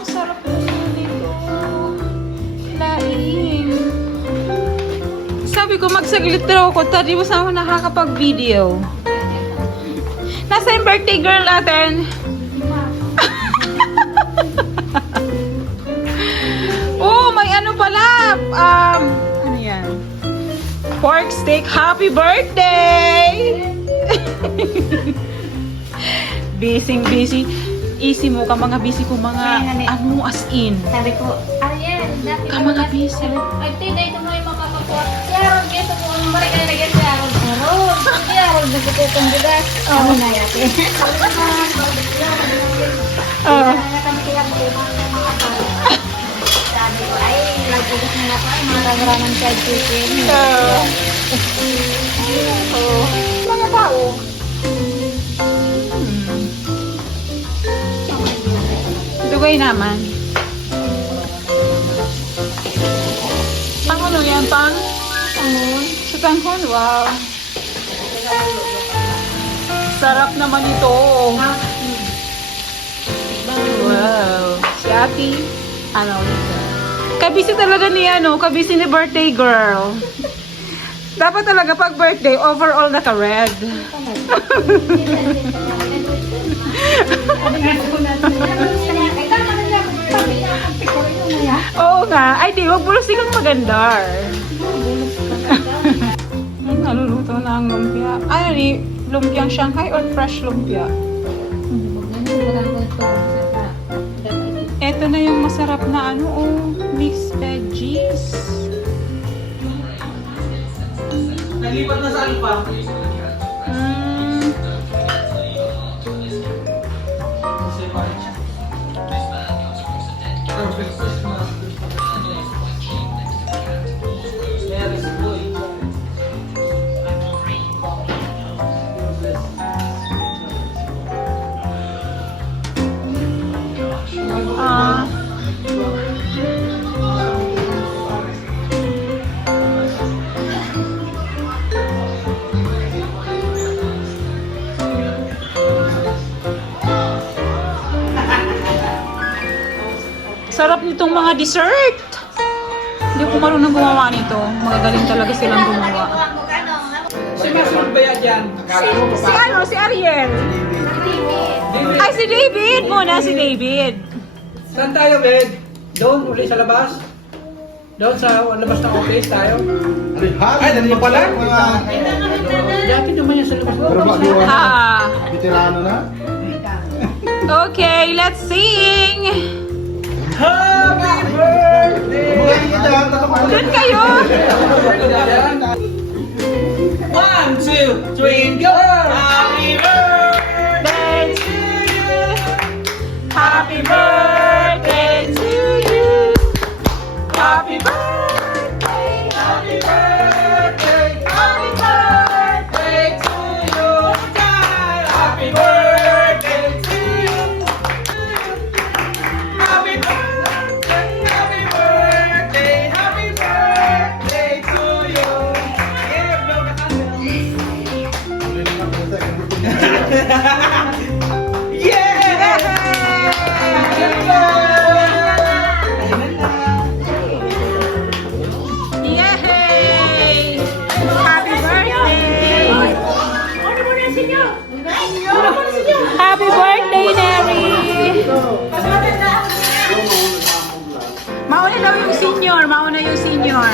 ang sarap naman nito. Laing. Sabi ko, magsaglit daw ako. Tadi mo sa ako nakakapag-video. Nasa yung birthday girl natin? Oh, may ano pala. Ano yan? Pork steak. Happy birthday! Busy. Easy mo ka mga busy ko mga ano as in. Sabi ko, Ariel, dati Ka mga busy. ay, tinday ito mo yung mapapakuha. Si Harold, gusto mo, ang balik na lagyan si Harold. Si Harold, nagkukutong bigas. Ano na yate? Nakatampihan ko yung mga kapal. Sabi ko, ay, nagkukus na pa. Maraming fried chicken. Mga tao. Dugay naman. Pang ano yan? Pang? Tanghon? Sa tanghon? Wow. Sarap naman ito. Wow. Si Ate, ano ito? Kabisi talaga ni kabisi ni birthday girl. Dapat talaga pag birthday, overall naka-red. Oo nga. Ay di, wag bulos kang magandar. Naluluto na ang lumpia. Ano ni, lumpiang Shanghai or fresh lumpia? Ito na yung masarap na mixed veggies. Nalipat na sa alpa. Sarap nitong mga dessert. Hindi ko marunong gumawa nito. Magagaling talaga silang gumawa. Sino sunod ba yan dyan? Si Ariel. Ay, si David muna, si David. Saan tayo, Bed? Doon, uli sa labas? Doon sa labas ng office tayo? Ay, dali mo pala? Dati naman yan sa labas ng office. Ha. Veterano na? Okay, let's sing. Happy birthday! Doon kayo. 1, 2, 3, go! Happy birthday to you! Happy birthday to you. Happy birthday. Happy birthday! Happy birthday to you! Happy birthday to you! Happy birthday! Happy birthday! Happy birthday to you! Yeah, blow the candle! Yeah! Yay! Happy birthday! Happy birthday, Neri! Mauna daw yung senior. Mauna yung senior.